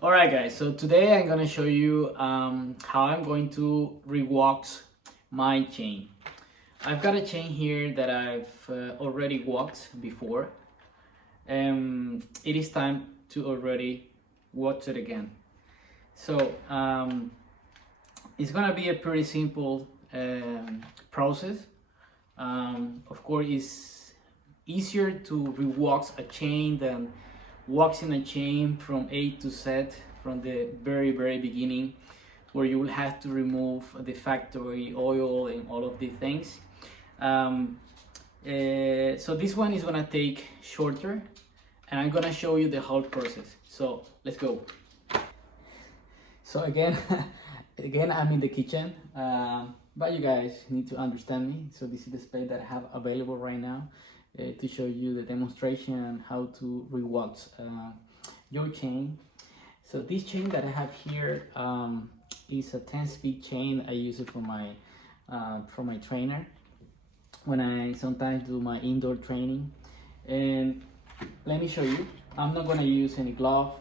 Alright guys, so today I'm gonna show you how I'm going to rewax my chain. I've got a chain here that I've already waxed before. It is time to already wax it again. So it's gonna be a pretty simple process. Of course, it's easier to rewax a chain than waxing a chain from A to Z from the very beginning, where you will have to remove the factory oil and all of these things. So this one is gonna take shorter, and I'm gonna show you the whole process. So let's go. So again, I'm in the kitchen, but you guys need to understand me. So this is the space that I have available right now to show you the demonstration on how to rewax your chain. So this chain that I have here is a 10-speed chain. I use it for my trainer when I sometimes do my indoor training. And let me show you. I'm not gonna use any glove,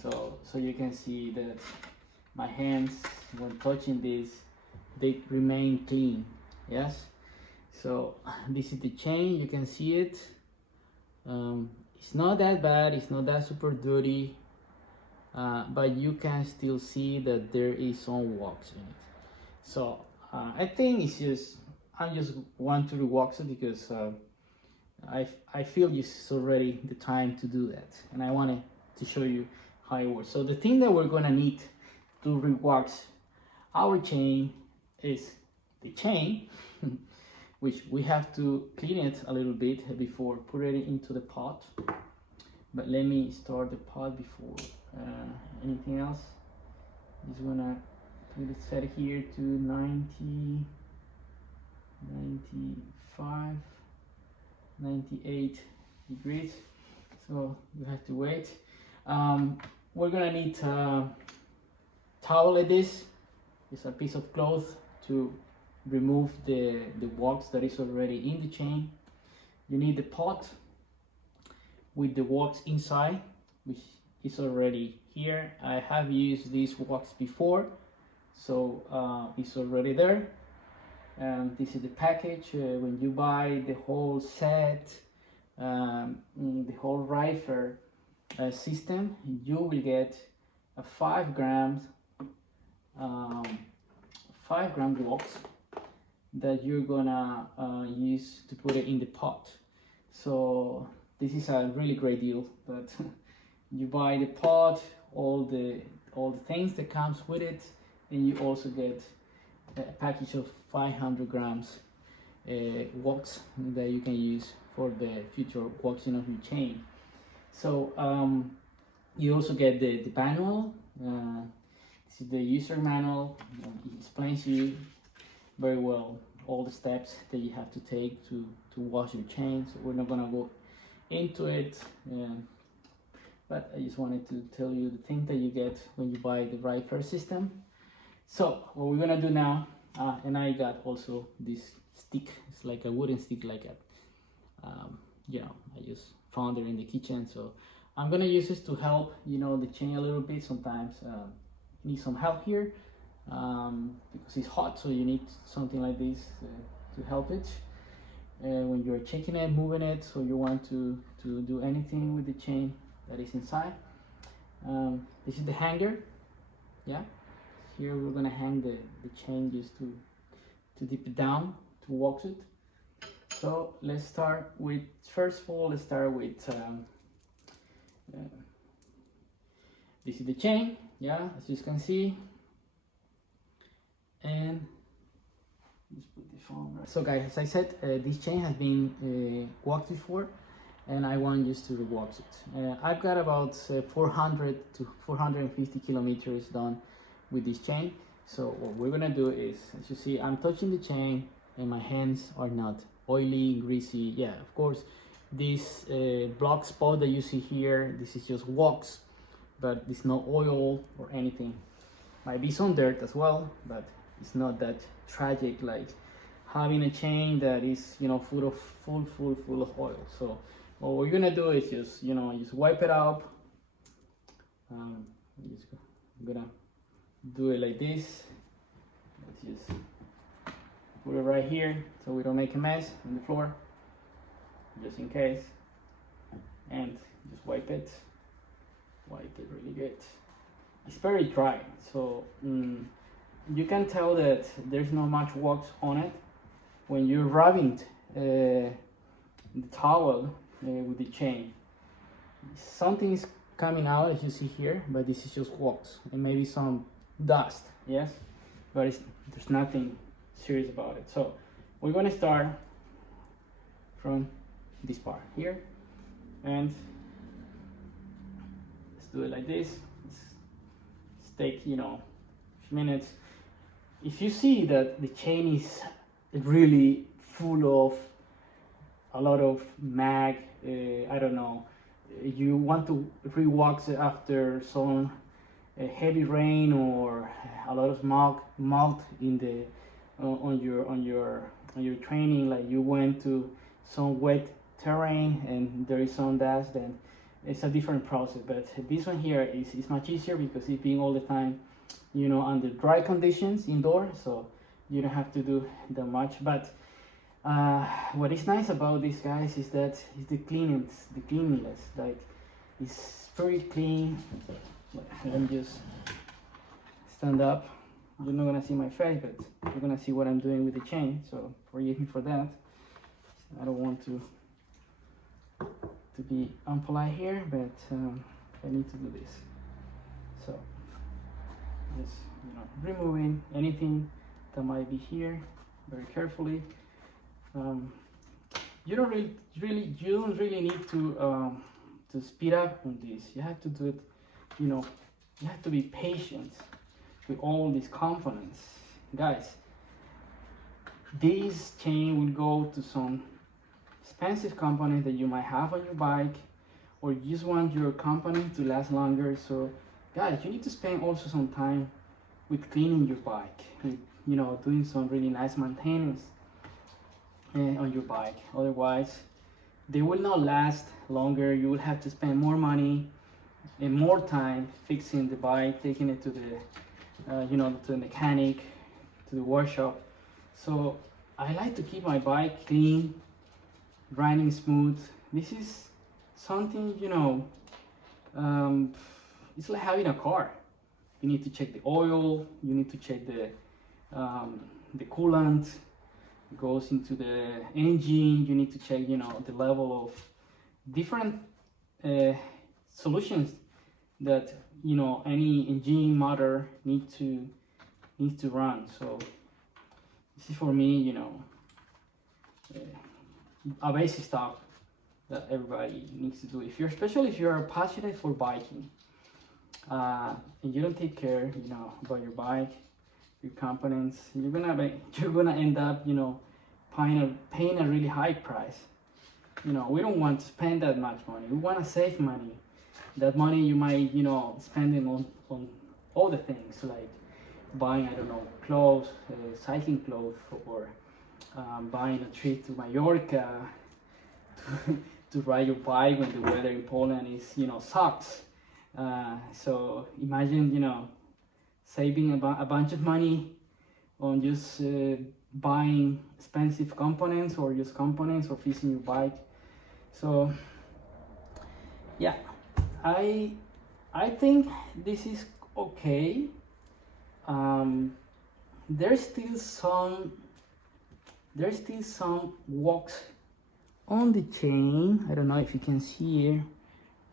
so you can see that my hands, when touching this, they remain clean. Yes. So this is the chain. You can see it. It's not that bad. It's not that super dirty, but you can still see that there is some wax in it. So I think it's just I just want to rewax it because I feel it's already the time to do that, and I wanted to show you how it works. So the thing that we're gonna need to rewax our chain is the chain, which we have to clean it a little bit before putting it into the pot. But let me start the pot before anything else. Just gonna put it set here to 90, 95, 98 degrees. So you have to wait. We're gonna need a towel like this. It's a piece of cloth to remove the wax that is already in the chain. You need the pot with the wax inside, which is already here. I have used this wax before, so it's already there. And this is the package. When you buy the whole set, the whole RideFlare system, you will get a 5 gram wax that you're gonna use to put it in the pot. So this is a really great deal. But you buy the pot, all the things that comes with it, and you also get a package of 500 grams wax that you can use for the future waxing of your chain. So you also get the manual. This is the user manual. It explains you very well all the steps that you have to take to wash your chain. So we're not gonna go into it, but I just wanted to tell you the thing that you get when you buy the RideFlare system. So what we're gonna do now, and I got also this stick. It's like a wooden stick, like a I just found it in the kitchen. So I'm gonna use this to help the chain a little bit. Sometimes you need some help here because it's hot, so you need something like this to help it when you're checking it, moving it, so you want to do anything with the chain that is inside. This is the hanger. Yeah, here we're gonna hang the chain just to dip it down to wax it. So let's start with, first of all, let's start with this is the chain. Yeah, as you can see. And let's put the phone right. So guys, as I said, this chain has been waxed before, and I want just to rewax it. I've got about 400 to 450 kilometers done with this chain. So what we're gonna do is, as you see, I'm touching the chain and my hands are not oily, greasy. Yeah, of course, this black spot that you see here, this is just wax, but there's no oil or anything. Might be some dirt as well, but it's not that tragic like having a chain that is full of oil. So what we're gonna do is just wipe it out I'm gonna do it like this. Let's just put it right here so we don't make a mess on the floor, just in case. And just wipe it really good. It's very dry, so you can tell that there's not much wax on it when you're rubbing the towel with the chain. Something is coming out, as you see here, but this is just wax and maybe some dust, yes, but there's nothing serious about it. So we're going to start from this part here, and let's do it like this. Let's take, you know, a few minutes. If you see that the chain is really full of a lot of mag, I don't know, you want to re-wax it after some heavy rain or a lot of mud in the on your training, like you went to some wet terrain and there is some dust, then it's a different process. But this one here is much easier because it's being all the time, you know, under dry conditions indoor, so you don't have to do that much. But what is nice about these guys is that it's the cleanliness. Like, it's very clean. Let me just stand up. You're not gonna see my face, but you're gonna see what I'm doing with the chain, so forgive me for that. I don't want to be unpolite here, but I need to do this. So just, you know, removing anything that might be here very carefully. You don't really need to speed up on this. You have to do it, you know, you have to be patient with all these components. Guys, this chain will go to some expensive component that you might have on your bike, or you just want your component to last longer. So guys, you need to spend also some time with cleaning your bike, with, you know, doing some really nice maintenance on your bike. Otherwise they will not last longer. You will have to spend more money and more time fixing the bike, taking it to the you know, to the mechanic, to the workshop. So I like to keep my bike clean, running smooth. This is something, you know, it's like having a car. You need to check the oil, you need to check the coolant goes into the engine, you need to check, you know, the level of different solutions that, you know, any engine motor needs to run. So this is for me, you know, a basic stuff that everybody needs to do. Especially if you're passionate for biking, and you don't take care, you know, about your bike, your components, you're gonna end up, you know, paying a really high price. You know, we don't want to spend that much money. We want to save money. That money you might, you know, spending on other things, like buying, I don't know, clothes, cycling clothes, or buying a trip to Mallorca to ride your bike when the weather in Poland is, you know, sucks. So imagine, you know, saving a bunch of money on just buying expensive components or used components or fixing your bike. So yeah, I think this is okay. There's still some wax on the chain. I don't know if you can see here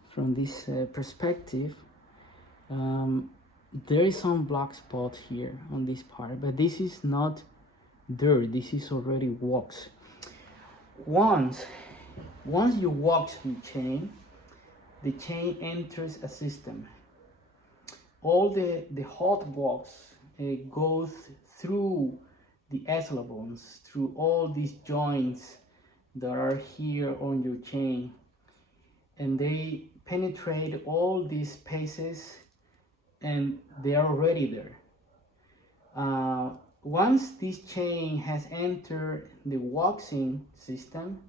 from this perspective. There is some black spot here on this part, but this is not dirt. This is already wax. Once you wax the chain enters a system. All the hot wax goes through the aislebones, through all these joints that are here on your chain, and they penetrate all these spaces, and they are already there. Once this chain has entered the waxing system,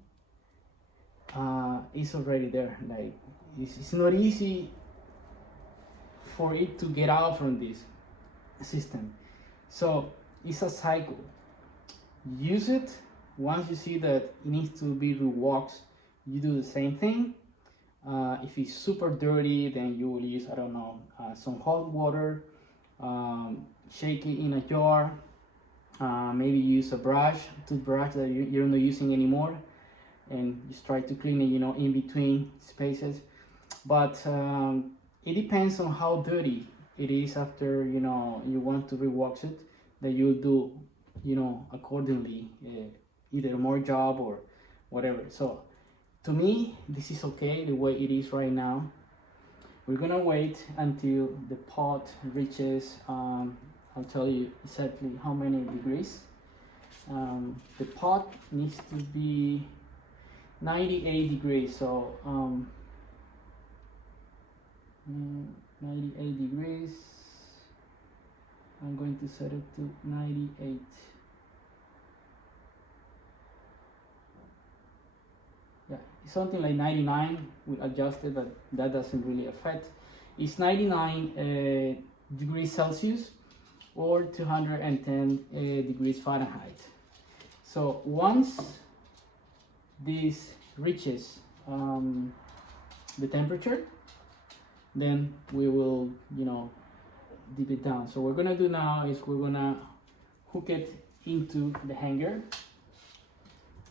it's already there. Like, it's not easy for it to get out from this system. So it's a cycle. Use it. Once you see that it needs to be reworked, you do the same thing. If it's super dirty, then you will use, I don't know, some hot water, shake it in a jar, maybe use a toothbrush that you're not using anymore, and just try to clean it, you know, in between spaces. But it depends on how dirty it is after, you know, you want to rework it, that you'll do, you know, accordingly, either more job or whatever. So to me, this is okay the way it is right now. We're gonna wait until the pot reaches, I'll tell you exactly how many degrees. The pot needs to be 98 degrees, so 98 degrees. I'm going to set it to 98. Yeah, it's something like 99. We adjusted, but that doesn't really affect. It's 99 degrees Celsius or 210 degrees Fahrenheit. So once this reaches the temperature, then we will, you know, dip it down. So what we're gonna do now is we're gonna hook it into the hanger.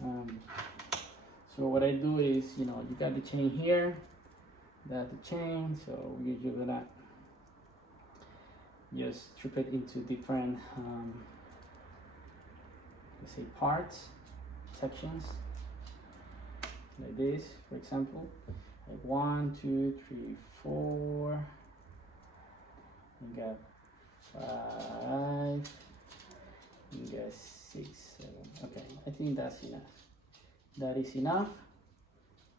So what I do is, you know, you got the chain here, that's the chain, so you're gonna just strip it into different, let's say, parts, sections, like this, for example, like 1, 2, 3, 4. You got 5. You got 6, 7. Okay, I think that's enough. That is enough.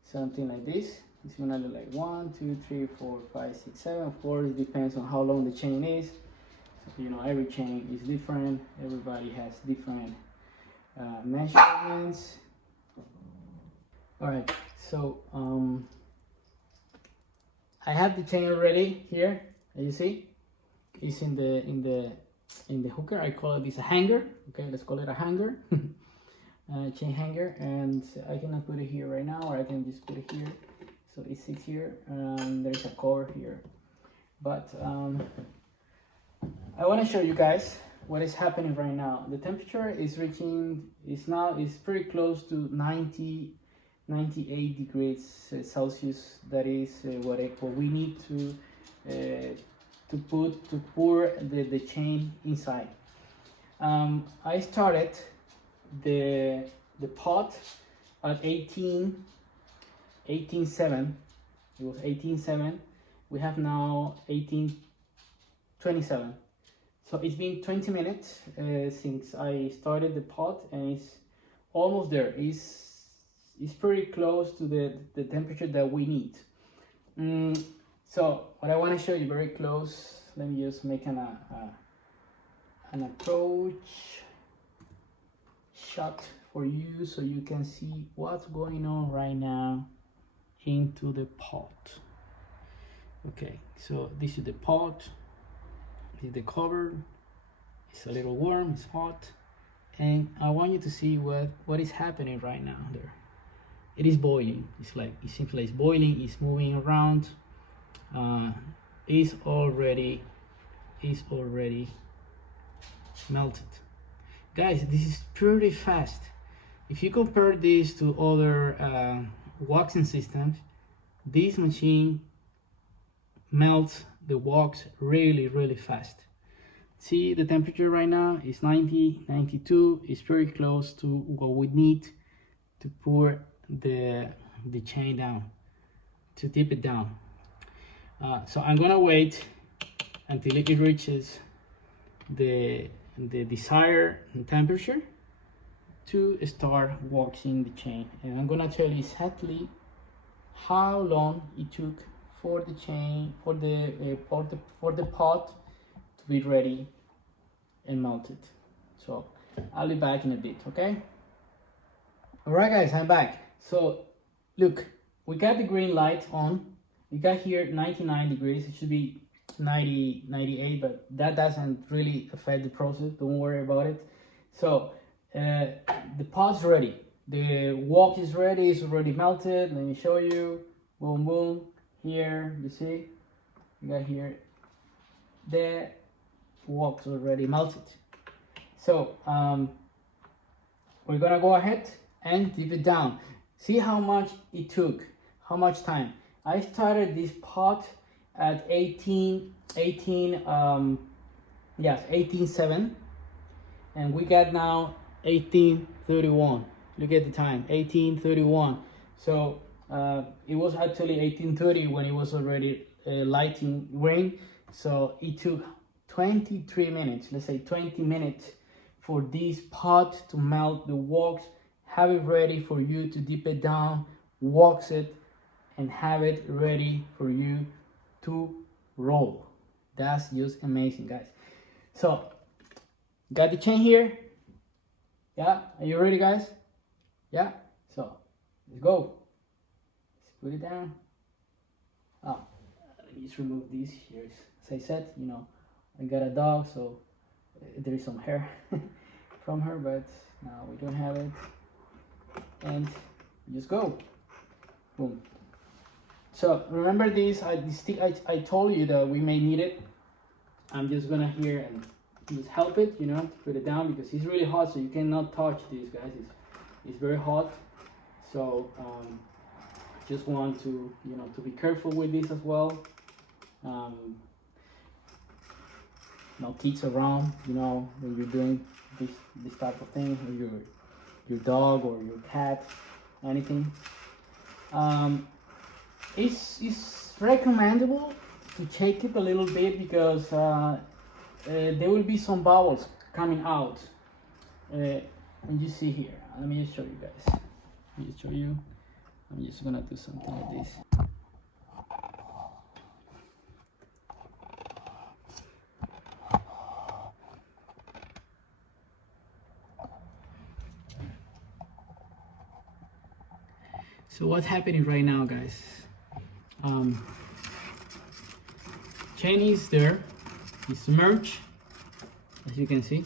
Something like this. It's gonna look like 1, 2, 3, 4, 5, 6, 7. Of course, it depends on how long the chain is. So, you know, every chain is different. Everybody has different measurements. All right, so I have the chain already here. As you see, it's in the hooker. I call it, this a hanger. Okay, let's call it a hanger. Chain hanger, and I cannot put it here right now, or I can just put it here. So it sits here, and there's a cover here. But I want to show you guys what is happening right now. The temperature is reaching, is pretty close to 98 degrees Celsius. That is what we need to pour the chain inside. I started the pot at 18.7. It was 18.7. We have now 18.27. So it's been 20 minutes since I started the pot, and it's almost there. It's pretty close to the temperature that we need. So what I want to show you very close, let me just make an approach shot for you so you can see what's going on right now into the pot. Okay, so this is the pot, this is the cover. It's a little warm, it's hot, and I want you to see what is happening right now there. It is boiling. It seems like it's boiling. It's moving around. It's already melted. Guys, this is pretty fast. If you compare this to other waxing systems, this machine melts the wax really fast. See, the temperature right now is 90, 92. It's very close to what we need to pour the chain down, to dip it down. So I'm gonna wait until it reaches the desired temperature to start waxing the chain, and I'm gonna tell you exactly how long it took for the chain, for the pot to be ready and melted. So I'll be back in a bit, okay? All right, guys, I'm back. So look, we got the green light on. We got here 99 degrees. It should be 98, but that doesn't really affect the process. Don't worry about it. So the pot's ready, the wok is ready, it's already melted. Let me show you. Boom boom. Here you see, you got here the wok's already melted. So we're gonna go ahead and dip it down. See how much it took, how much time. I started this pot at 18:7, and we got now 18:31. Look at the time, 18:31. So it was actually 18:30 when it was already lighting rain. So it took 23 minutes, let's say 20 minutes, for this pot to melt the woks, have it ready for you to dip it down, wax it, and have it ready for you to roll. That's just amazing, guys. So got the chain here. Yeah, are you ready, guys? Yeah, so let's go. Let's put it down. Oh, let me just remove this here. As I said, you know, I got a dog, so there is some hair from her, but now we don't have it. And just go. Boom. So remember this, this stick, I told you that we may need it. I'm just gonna here and just help it, you know, to put it down, because it's really hot, so you cannot touch this, guys. It's very hot. So just want to, you know, to be careful with this as well. No kids around, you know, when you're doing this type of thing, or your dog or your cat, anything. It's recommendable to shake it a little bit, because there will be some bubbles coming out. And you see here, let me just show you guys. Let me just show you. I'm just gonna do something like this. So what's happening right now, guys? Chain is there, it's submerged, as you can see,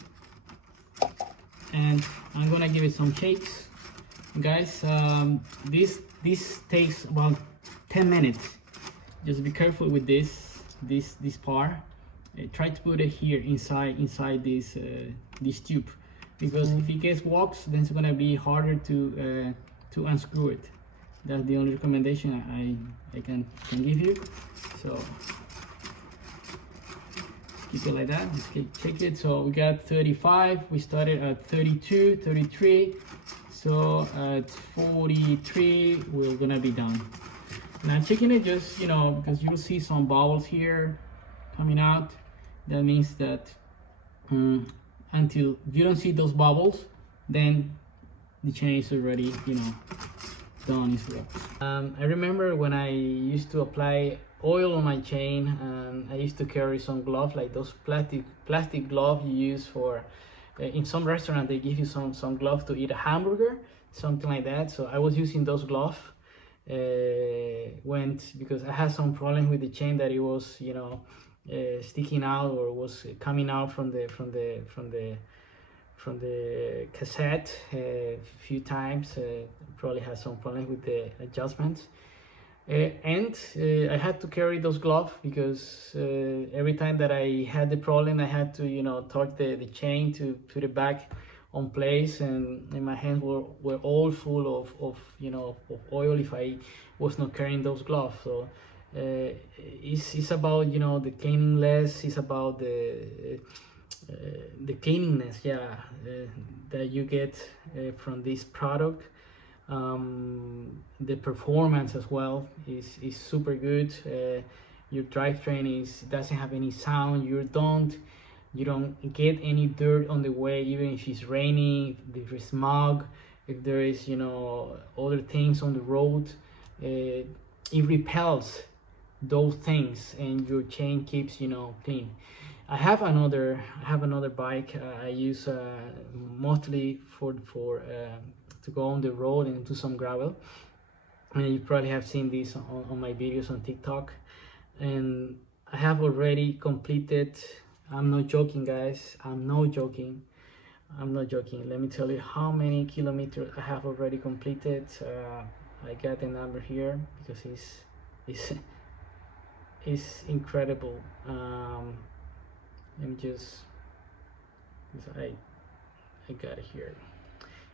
and I'm gonna give it some shakes, guys. This takes about 10 minutes. Just be careful with this part. Try to put it here inside this tube, because if it gets wax, then it's gonna be harder to unscrew it. That's the only recommendation I can give you. So keep it like that. Let's check it. So we got 35. We started at 32, 33. So at 43, we're gonna be done. Now checking it, just, you know, because you'll see some bubbles here coming out. That means that until you don't see those bubbles, then the chain is already, you know, done as well. I remember when I used to apply oil on my chain, and I used to carry some gloves, like those plastic gloves you use for in some restaurant. They give you some gloves to eat a hamburger, something like that. So I was using those gloves because I had some problem with the chain, that it was, you know, sticking out, or was coming out from the cassette a few times. Probably had some problems with the adjustments, and I had to carry those gloves, because every time that I had the problem, I had to, you know, torque the chain to put it back on place, and my hands were all full of you know, of oil if I was not carrying those gloves. So it's about, you know, the cleanliness. It's about the cleanliness, that you get from this product. The performance as well is super good. Your drivetrain doesn't have any sound. You don't get any dirt on the way, even if it's raining, if there's smog, if there is, you know, other things on the road. It repels those things, and your chain keeps, you know, clean. I have another bike I use mostly for to go on the road and do some gravel, and you probably have seen this on my videos on TikTok. And I have already completed, I'm not joking guys, I'm not joking, let me tell you how many kilometers I have already completed. I got the number here because it's it's incredible. Let me just, I got it here.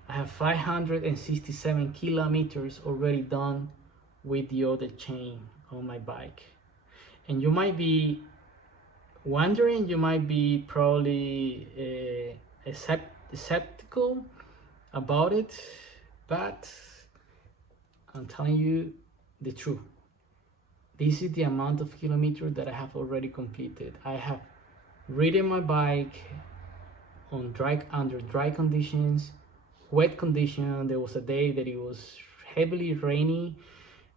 I have 567 kilometers already done with the other chain on my bike. And you might be wondering, you might be probably skeptical about it, but I'm telling you the truth. This is the amount of kilometers that I have already completed. I have ridden my bike on under dry conditions, wet condition. There was a day that it was heavily rainy,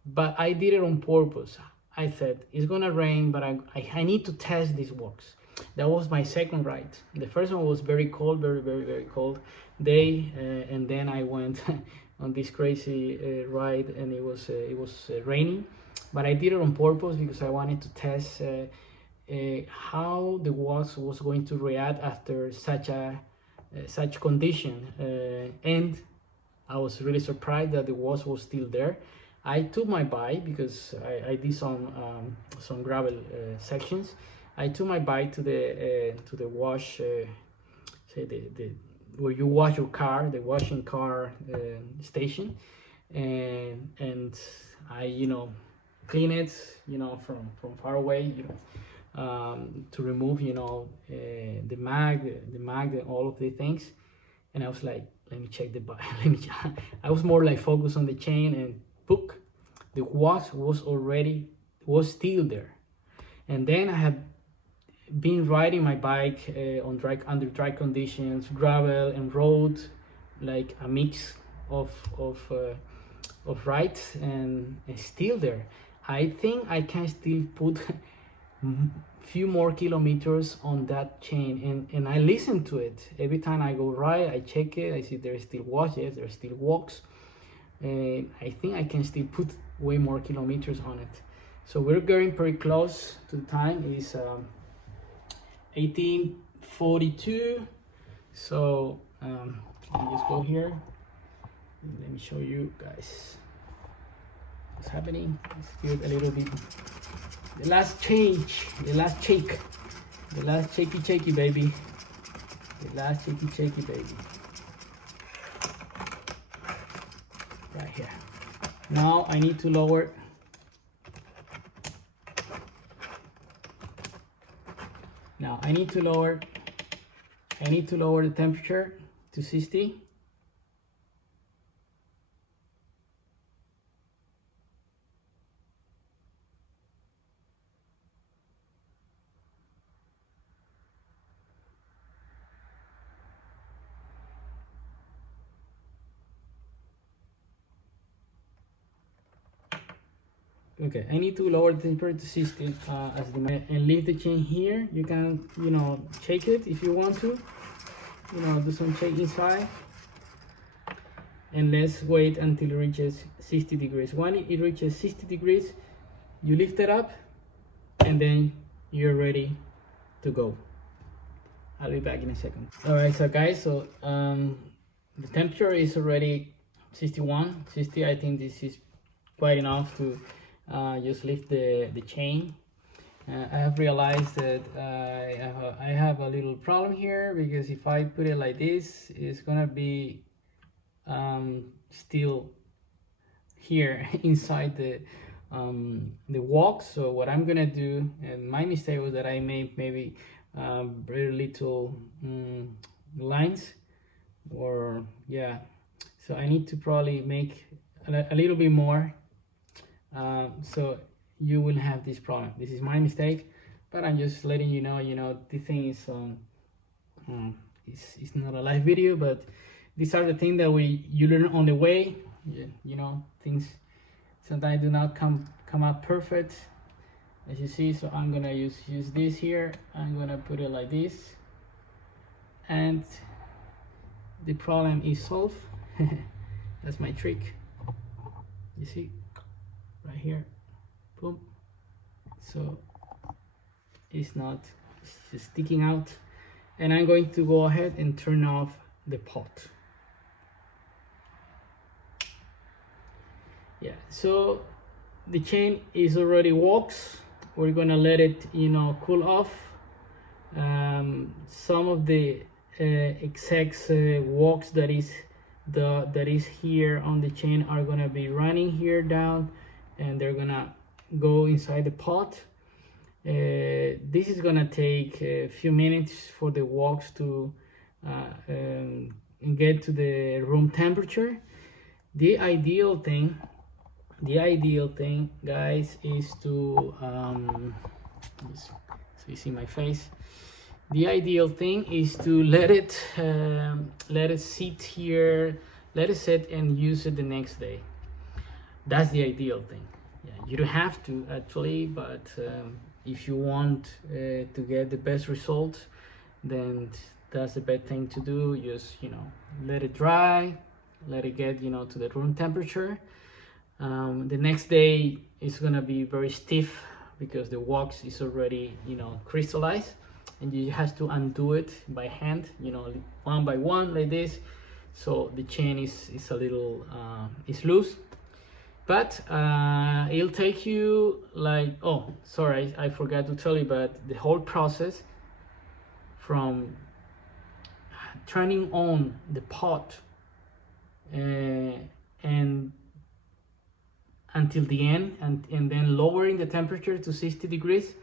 but I did it on purpose. I said it's gonna rain, but I need to test this works. That was my second ride. The first one was very cold, very cold day, and then I went on this crazy ride, and it was raining. But I did it on purpose because I wanted to test how the watch was going to react after such condition, and I was really surprised that the watch was still there. I took my bike because I did some gravel sections. I took my bike to the wash, say the where you wash your car, the washing car station, and I clean it from far away, to remove the mag, all of the things. And I was like, let me check the bike. I was more like focused on the chain, and book, the watch was still there. And then I have been riding my bike under dry conditions, gravel and road, like a mix of rides, and still there. I think I can still put few more kilometers on that chain, and I listen to it every time I go ride. I check it, I see there's still watches, there's still walks, and I think I can still put way more kilometers on it. So we're getting pretty close to the time. It's 18:42. So let me just go here and let me show you guys what's happening. Let's give it a little bit. The last change, the last shake, the last shaky baby, the last shaky baby. Right here. Now I need to lower. Now I need to lower the temperature to 60. Okay, I need to lower the temperature to 60 and leave the chain here. You can, shake it if you want to, do some shake inside. And let's wait until it reaches 60 degrees. When it reaches 60 degrees, you lift it up, and then you're ready to go. I'll be back in a second. All right, so guys, the temperature is already 61, 60. I think this is quite enough to just lift the chain. I have realized that I have a little problem here, because if I put it like this, it's gonna be still here inside the walk. So what I'm gonna do, and my mistake was that I made maybe very little lines, or yeah, so I need to probably make a little bit more, so you will have this problem. This is my mistake, but I'm just letting you know, the thing is it's not a live video, but these are the things that you learn on the way. Things sometimes do not come out perfect, as you see. So I'm gonna use this here. I'm gonna put it like this, and the problem is solved. That's my trick. You see, right here, boom. So it's not, it's just sticking out. And I'm going to go ahead and turn off the pot. Yeah, so the chain is already works. We're gonna let it, you know, cool off. Some of the excess wax that is here on the chain are gonna be running here down, and they're gonna go inside the pot. This is gonna take a few minutes for the wax to get to the room temperature. The ideal thing, guys, is to so you see my face. The ideal thing is to let it sit here, let it sit and use it the next day. That's the ideal thing. Yeah, you don't have to actually, but if you want to get the best results, then that's the best thing to do. Just, you know, let it dry, let it get, you know, to the room temperature. The next day it's gonna be very stiff because the wax is already, you know, crystallized, and you have to undo it by hand, you know, one by one like this. So the chain is a little is loose, but it'll take you like, oh sorry, I forgot to tell you, but the whole process from turning on the pot and until the end, and then lowering the temperature to 60 degrees,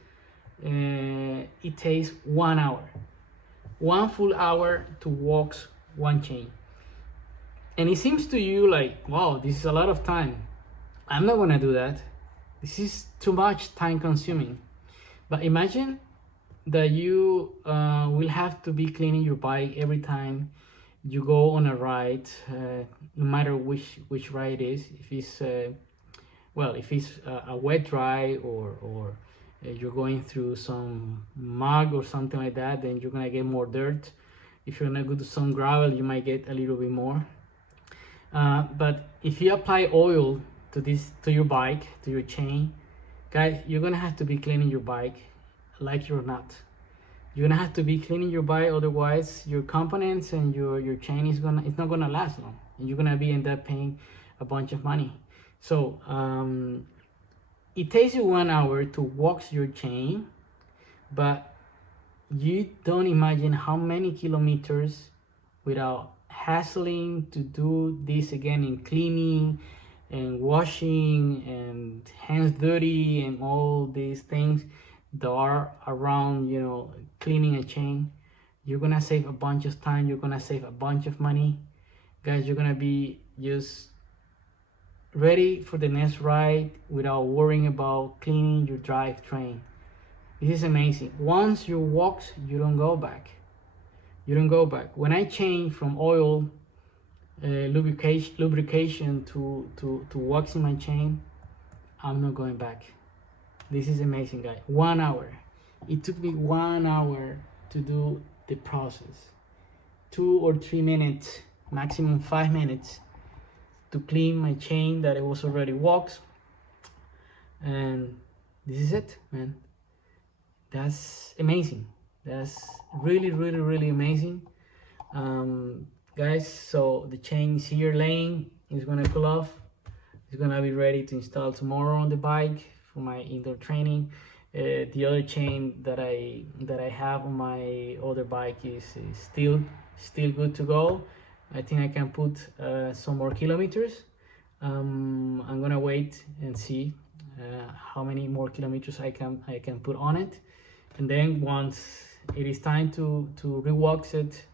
it takes 1 hour, 1 full hour to wax one chain. And it seems to you like, wow, this is a lot of time. I'm not gonna do that. This is too much time consuming. But imagine that you will have to be cleaning your bike every time you go on a ride, no matter which ride it is. If it's well, if it's a wet dry, or you're going through some mud or something like that, then you're gonna get more dirt. If you're gonna go to some gravel, you might get a little bit more. But if you apply oil to your bike, to your chain, guys, you're gonna have to be cleaning your bike like you're not. You're gonna have to be cleaning your bike, otherwise your components and your chain it's not gonna last long, and you're gonna be end up paying a bunch of money. So it takes you 1 hour to wax your chain, but you don't imagine how many kilometers without hassling to do this again, in cleaning and washing and hands dirty and all these things that are around, you know, cleaning a chain. You're gonna save a bunch of time, you're gonna save a bunch of money, guys. You're gonna be just ready for the next ride without worrying about cleaning your drivetrain. This is amazing. Once you wax, you don't go back. You don't go back. When I change from oil lubrication to waxing my chain, I'm not going back. This is amazing, guys. 1 hour. It took me 1 hour to do the process. 2 or 3 minutes, maximum 5 minutes, to clean my chain that it was already waxed. And this is it, man. That's amazing. That's really, really, really amazing. Guys, so the chain is here laying. It's gonna cool off. It's gonna be ready to install tomorrow on the bike for my indoor training. The other chain that I have on my other bike is still good to go. I think I can put some more kilometers. I'm gonna wait and see how many more kilometers I can put on it, and then once it is time to rewax it,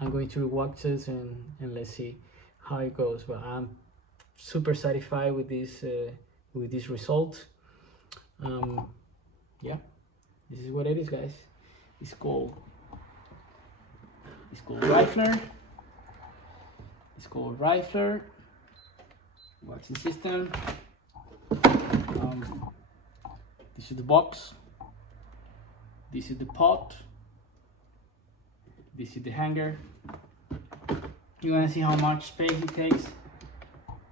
I'm going to rewax it, and let's see how it goes. But I'm super satisfied with this result. Yeah, this is what it is, guys. It's called RideFlare. It's called RideFlare waxing system. This is the box. This is the pot. This is the hanger. You wanna see how much space it takes?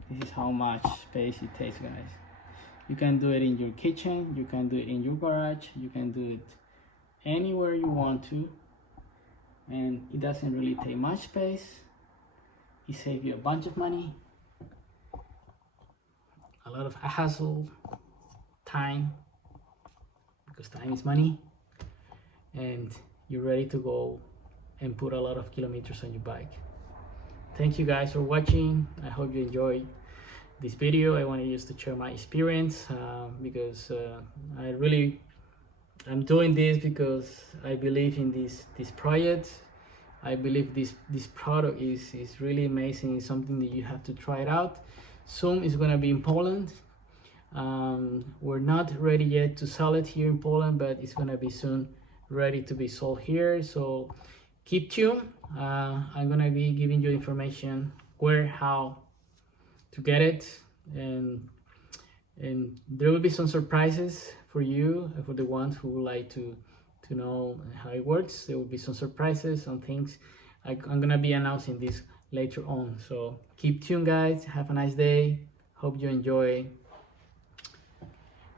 This is how much space it takes, guys. You can do it in your kitchen, you can do it in your garage, you can do it anywhere you want to, and it doesn't really take much space. It saves you a bunch of money, a lot of hassle, time, because time is money, and you're ready to go and put a lot of kilometers on your bike. Thank you guys for watching. I hope you enjoyed this video. I wanted just to share my experience because I'm doing this because I believe in this project. I believe this product is really amazing. It's something that you have to try it out. Soon it's gonna be in Poland. We're not ready yet to sell it here in Poland, but it's gonna be soon ready to be sold here. So keep tuned. I'm gonna be giving you information where, how to get it, and there will be some surprises for you, for the ones who would like to know how it works. There will be some surprises, some things I'm gonna be announcing this later on. So keep tuned, guys. Have a nice day. Hope you enjoy.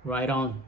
Ride on.